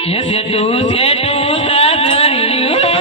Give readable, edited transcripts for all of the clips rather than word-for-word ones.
એ સેટુ સેટુ સાજણ્યું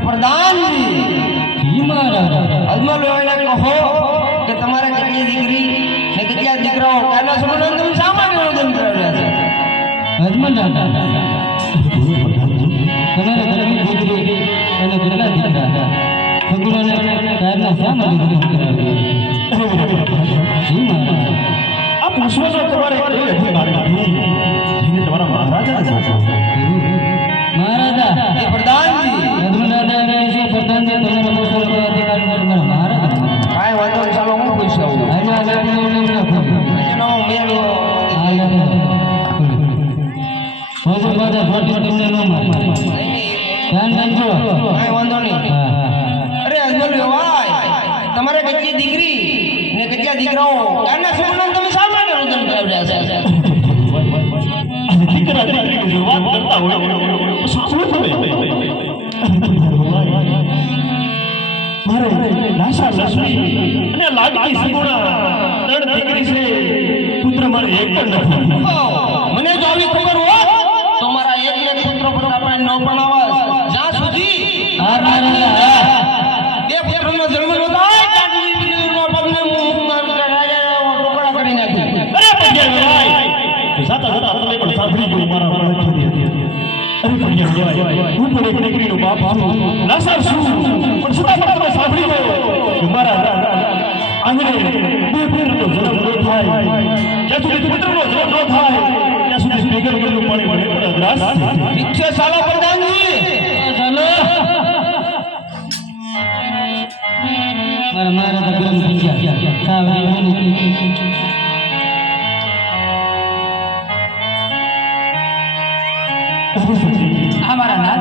प्रधान अजमल કહો કે તમારે કેટલી દીકરી ને કેટલા દીકરાઓ કાના સંબંધ તમે શા માટે નિવેદન કરાવ્યા છે અજમલ તમારે કેટલી દીકરી અને કેટલા દીકરા સગુણાને કારના શા માટે નિવેદન કરાવ્યા આ પૂછવાનો તમારે કોઈ અધિકાર નથી જેને તમારા મહારાજા મહારાજા એ પ્રધાનજી અજમલ દાદાને છે પ્રધાનજી તમારા પૂછવાનો અધિકાર તમારા મહારાજા કાઈ વાંધો નહીં ચાલો હું પૂછું આના આગાડીનો નામ રાખો એનો મેળો હોજો બાદા ફોટી તમને નો મારે ધ્યાન રાખજો કાઈ વાંધો નહીં અરે અજમલ ભાઈ તમારે કેટલી દીકરી ને કેટલા દીકરાઓ કાના સંબંધ તમે શા માટે નિવેદન કરાવ્યા છે દીકરા દીકરીની જો વાત કરતા હોય સાચું થવે મારે લાશા લક્ષ્મી અને લાડકી સગુણા ત્રણ દીકરી છે પુત્ર મારે એક પણ નથી મને જો આવી ખબર હોત તો મારા એક પુત્ર પ્રતાપને ન ભણાવત જ્યાં સુધી બે પુત્રનો જન્મ ન થાય ત્યાં સુધી નો પગને ટુકડા કરી નાખી અરે પંજાબી સાતા સાતા તમે પણ સાંભળી ગયો મારા વાળાથી અરે પંજાબી હું પણ એક દીકરીનો બાપ છું લાશા છું પણ છતાં પણ તમે સાંભળી ગયો કે મારા આંગણે બે પુત્રનો જન્મ ન થાય જ્યાં સુધી પુત્રનો જન્મ ન થાય ત્યાં સુધી ભેગર ગયેલું પાણી મને પણ અગ્રાસ ઠીક છે ચાલો પ્રધાનજી ચાલો મારા મહારાજા ગરમ થઈ ગયા સાવરી हमारा नाम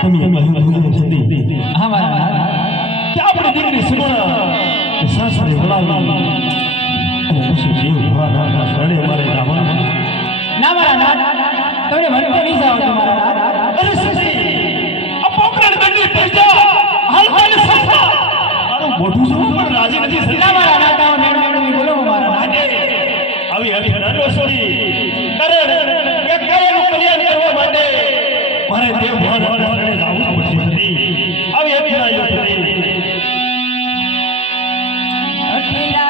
તમે મને જલ્દી हमारा नाम કે આપણે દીકરી સુગુણા સાસરે બોલાવી અને પછી જીવ ભવાના શરણે મારે જવાનું ना हमारा नाम તમને વળતે નહીં જાવ તમારા નામ અરે સસી આ પોકરણ બંડી પૈસા હાલ સસા મારું મોઢું જોવું પણ રાજી નથી સસી ના મારા નામ મેડમ બોલો મારા નામ આવી નાનો સોરી અરે કે કયાનું કલ્યાણ કરવા માટે મારે દેવ ભવાના શરણે જવું પડશે સસી આવી આવ્યો સસી અખિલા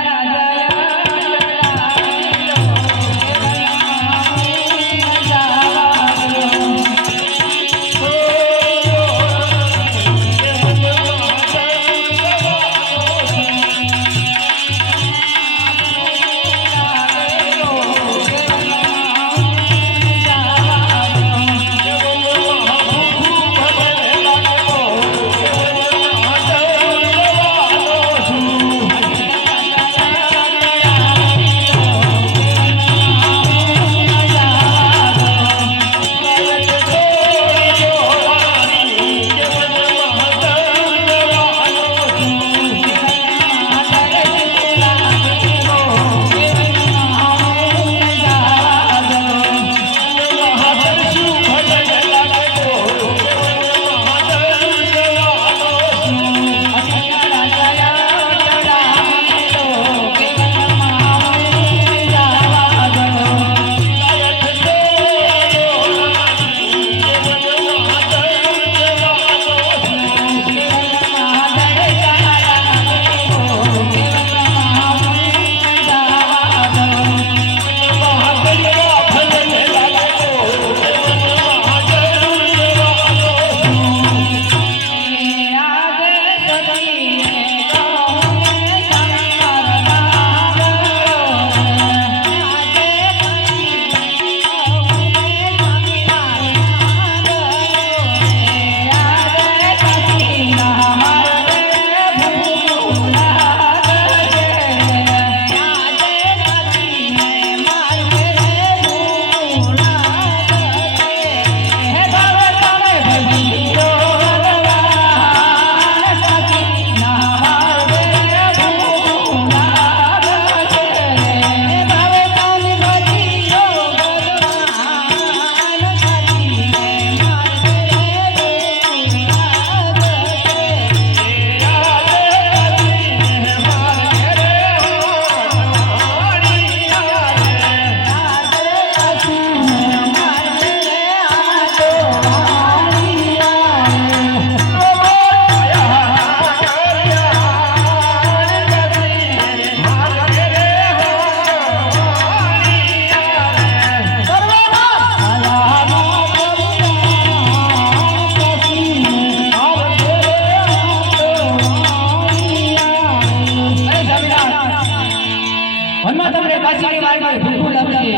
કાશીની માર્ગે ભૂખું લાગશે,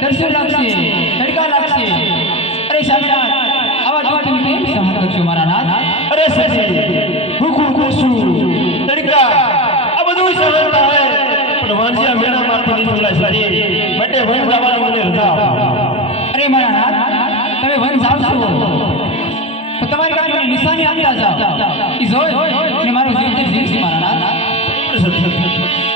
તરસ્યું લાગશે, તડકા લાગશે. અરે સ્વામિનાથ, આવા દુઃખ તમે કેમ સહન કરશો મારા નાથ? અરે સજી ભૂખું કુસું તડકા આ બધું સહન થાય પણ વાંજિયા મેળા મારથી નહીં સંભળાય સજી માટે વન જવાનું મને રજા આપો. અરે મારા નાથ, તમે વન જાવ છો તો તમારી પાસે મને નિશાની આપતા જાઓ. ઈ જોઈ ને મારો જીવ જીવશે મારા નાથ. અરે સજી